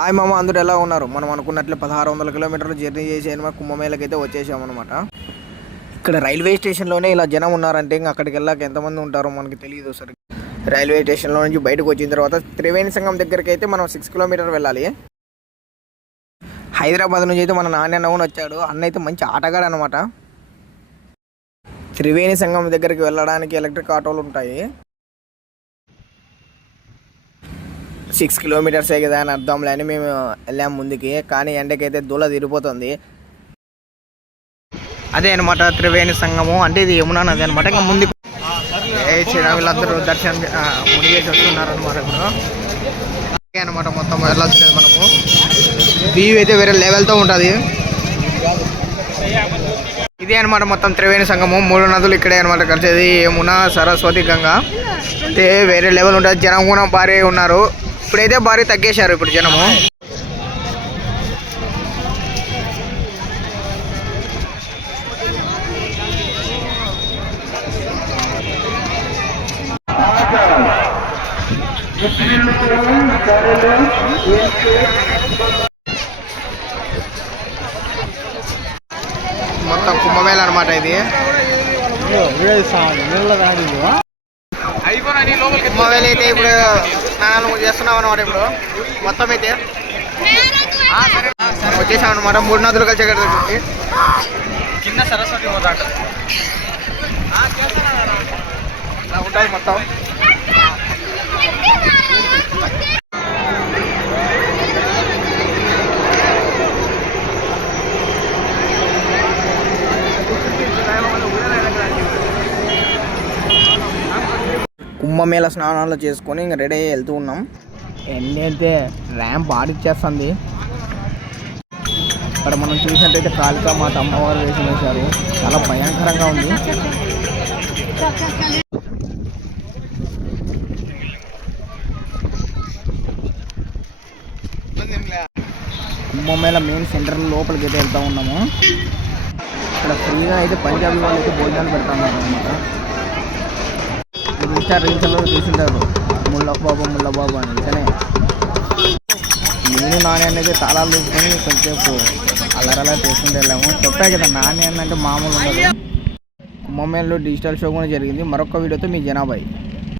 Hi మామ, అందరూ ఎలా ఉన్నారు? మనం అనుకున్నట్లే 1600 కిలోమీటర్లు జర్నీ చేసి కుంభమేళకి అయితే వచ్చేసామన్నమాట. ఇక్కడ రైల్వే స్టేషన్లోనే ఇలా జనం ఉన్నారంటే ఇంకా అక్కడికి వెళ్ళాక ఎంతమంది ఉంటారో మనకి తెలియదు సరే. రైల్వే స్టేషన్లో నుంచి బయటకు వచ్చిన తర్వాత త్రివేణి సంగం దగ్గరికి అయితే మనం 6 కిలోమీటర్ వెళ్ళాలి. హైదరాబాద్ నుంచి అయితే మన నాన్న నవ్వుని వచ్చాడు. అన్న అయితే మంచి ఆటగాడు అనమాట. త్రివేణి సంగం దగ్గరికి వెళ్ళడానికి ఎలక్ట్రిక్ ఆటోలు ఉంటాయి. 6 కిలోమీటర్సే కదా అని అర్థంలే అని మేము వెళ్ళాము ముందుకి. కానీ ఎండకైతే దూల తిరిగిపోతుంది. అదే అనమాట త్రివేణి సంగము, అంటే ఇది యమునా నది అనమాట. ఇంకా ముందుకు వీళ్ళందరూ దర్శనం మునిగేసి వస్తున్నారు అనమాట. ఇప్పుడు అనమాట మొత్తం వెళ్ళాల్సింది మనము. వ్యూ అయితే వేరే లెవెల్తో ఉంటుంది. ఇదే అనమాట మొత్తం త్రివేణి సంగము. 3 నదులు ఇక్కడే అనమాట కలిసేది, యమున, సరస్వతి, గంగా. అంటే వేరే లెవెల్ ఉంటుంది. జనం కూడా భారీ ఉన్నారు. ఇప్పుడైతే భారీ తగ్గేశారు ఇప్పుడు జనము. మొత్తం కుంభమేళ అనమాట ఇది. కుంభమేళ అయితే ఇప్పుడు స్నానాలు చేస్తున్నాం అనమాట. ఇప్పుడు మొత్తం అయితే వచ్చేసాం అనమాట. 3 నదులు కలిసి కింద సరస్వతి పోతా ఉంటుంది మొత్తం. కుంభమేళ స్నానాలు చేసుకొని ఇంకా రెడీ అయ్యి వెళ్తూ ఉన్నాం. ఎండ అయితే ర్యాంప్ ఆడిచ్చేస్తుంది. ఇక్కడ మనం చూసినట్టయితే కాళికామాత అమ్మవారు వేశారు. చాలా భయంకరంగా ఉంది. కుంభమేళ మెయిన్ సెంటర్ లోపలికి అయితే వెళ్తూ ఉన్నాము. ఇక్కడ ఫ్రీగా అయితే పంజాబీ వాళ్ళు అయితే భోజనాలు పెడుతున్నారు అనమాట. రీల్స్లో చూసింటారు ముల్లబాబు అని. నిజమే, నేను నాని అనేది తాళాలు తీసుకొని కొంచెంసేపు అల్లరలా చేసుకుంటూ వెళ్ళాము. చెప్పా కదా నాని అంటే మామూలు ఉండదు. కుంభమేళలో డిజిటల్ షో కూడా జరిగింది. మరొక వీడియోతో మీ జనాభాయ్.